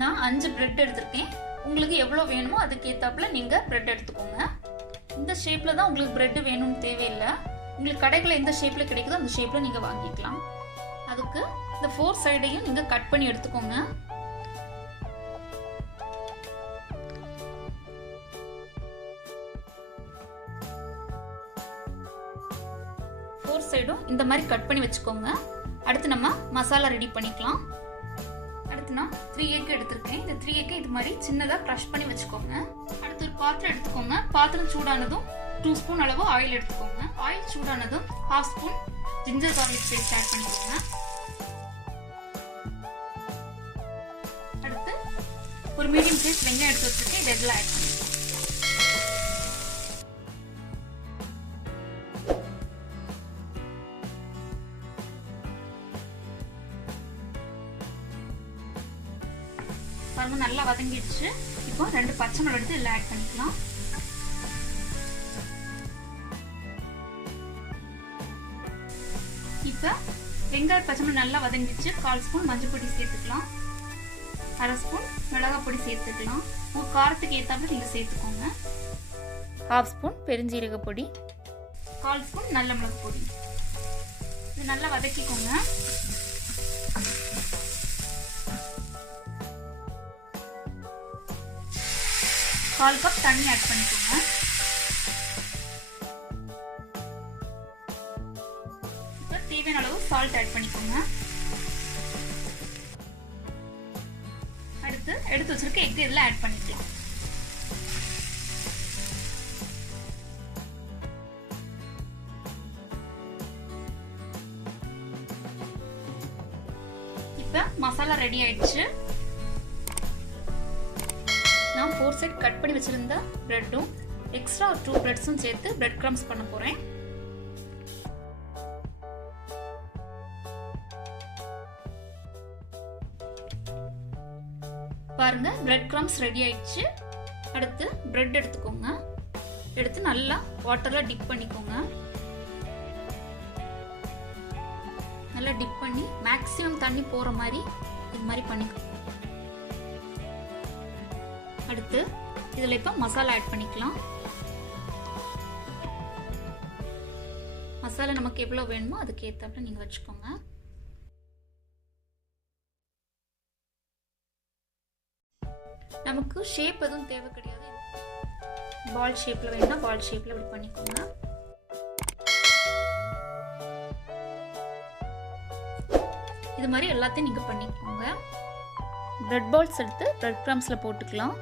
நான் 5 பிரெட் எடுத்திருக்கேன். உங்களுக்கு எவ்வளோ வேணுமோ அதுக்கு ஏத்தாப்புல நீங்க பிரெட் எடுத்துக்கோங்க. இந்த ஷேப்ல தான் உங்களுக்கு பிரெட் வேணும்னு தேவையில்லை. உங்களுக்கு கடைகளில் எந்த ஷேப்ல கிடைக்குதோ அந்த ஷேப்ல நீங்க வாங்கிக்கலாம். அதுக்கு இந்த 4 சைடையும் நீங்க கட் பண்ணி எடுத்துக்கோங்க. ஃபோர் சைடும் இந்த மாதிரி கட் பண்ணி வச்சுக்கோங்க. அடுத்து நம்ம மசாலா ரெடி பண்ணிக்கலாம். அடுத்து நான் 3 எக் எடுத்திருக்கேன். இந்த 3 எக்கை இது மாதிரி சின்னதா க்ரஷ் பண்ணி வச்சுக்கோங்க. அடுத்து ஒரு பாத்திரம் எடுத்துக்கோங்க. பாத்திரம் சூடானதும் 2 ஸ்பூன் அளவு ஆயில் எடுத்துக்கோங்க. ஆயில் சூடானதும் 1/2 spoon ginger garlic paste add பண்ணிக்கோங்க. அடுத்து ஒரு மீடியம் சைஸ் வெங்காயம் எடுத்து வச்சிருக்கேன். இதெல்லாம் ஆட் பண்ணிக்கோங்க. பாருங்க நல்லா வதங்கிடுச்சு. இப்போ 2 பச்சை மிளகாய் எடுத்து இதில் ஆட் பண்ணிக்கலாம். இப்போ வெங்காய பச்சை மிளகாய் நல்லா வதங்கிடுச்சு. 1/4 ஸ்பூன் மஞ்சள் பொடி சேர்த்துக்கலாம். 1/2 ஸ்பூன் மிளகாய் பொடி சேர்த்துக்கலாம். உங்க காரத்துக்கு ஏத்தாப்புல நீங்க சேர்த்துக்கோங்க. 1/2 ஸ்பூன் பெருஞ்சீரக பொடி, 1/4 ஸ்பூன் நல்ல மிளகு பொடி. இது நல்லா வதக்கிக்கோங்க. கால் கப் தண்ணி ஆட் பண்ணிக்கோங்க. இப்போ தேவையான அளவு சால்ட் ஆட் பண்ணிக்கோங்க. அடுத்து எடுத்து வச்சிருக்க எக் இதெல்லாம் ஆட் பண்ணிக்கலாம். இப்போ மசாலா ரெடி ஆயிடுச்சு. நான் 4 சைட் கட் பண்ணி வச்சிருந்த பிரெட்டும் எக்ஸ்ட்ரா 2 பிரெட்ஸும் சேர்த்து பிரெட் கிரம்ஸ் பண்ண போறேன். பாருங்க பிரெட் கிரம்ஸ் ரெடி ஆயிடுச்சு. அடுத்து பிரெட் எடுத்துக்கோங்க. எடுத்து நல்லா வாட்டர்ல டிப் பண்ணிக்கோங்க. நல்லா டிப் பண்ணி மேக்ஸிமம் தண்ணி போற மாதிரி இது மாதிரி பண்ணிக்கோங்க. அடுத்து இதில் இப்போ மசாலா ஆட் பண்ணிக்கலாம். மசாலா நமக்கு எவ்வளோ வேணுமோ அதுக்கு ஏற்றாப்புல நீங்கள் வச்சுக்கோங்க. நமக்கு ஷேப் எதுவும் தேவை கிடையாது. பால் ஷேப்பில் வேணும்னா பால் ஷேப்பில் இப்படி பண்ணிக்கோங்க. இது மாதிரி எல்லாத்தையும் நீங்கள் பண்ணிக்கோங்க. பிரெட் பால்ஸ் எடுத்து பிரெட் கிரம்ஸில் போட்டுக்கலாம்.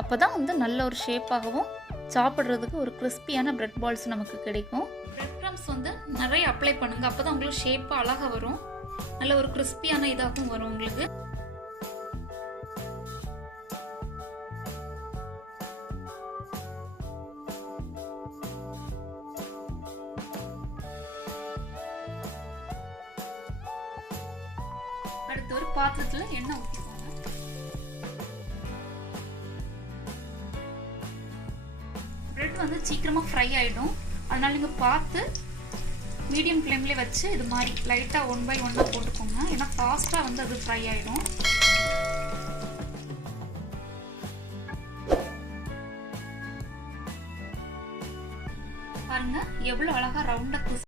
அப்போ தான் வந்து நல்ல ஒரு ஷேப்பாகவும் சாப்பிட்றதுக்கு ஒரு கிறிஸ்பியான பிரெட் பால்ஸ் நமக்கு கிடைக்கும். பிரெட் கிரம்ஸ் வந்து நிறைய அப்ளை பண்ணுங்க. அப்போ தான் உங்களுக்கு ஷேப்பாக அழகாக வரும். நல்ல ஒரு கிறிஸ்பியான இதாகவும் வரும் உங்களுக்கு. அடுத்து ஒரு பாத்திரத்தில் எண்ணெய் ஊற்றிக்கோங்க. பிரெட் வந்து சீக்கிரமா ஃப்ரை ஆயிடும். அதனால நீங்க பார்த்து மீடியம் ஃப்ளேம்ல வச்சு இது மாதிரி லைட்டா 1 by 1 போட்டுக்கோங்க. ஏன்னா ஃபாஸ்டா வந்து அது ஃப்ரை ஆயிடும். பாருங்க எவ்வளவு அழகா ரவுண்டா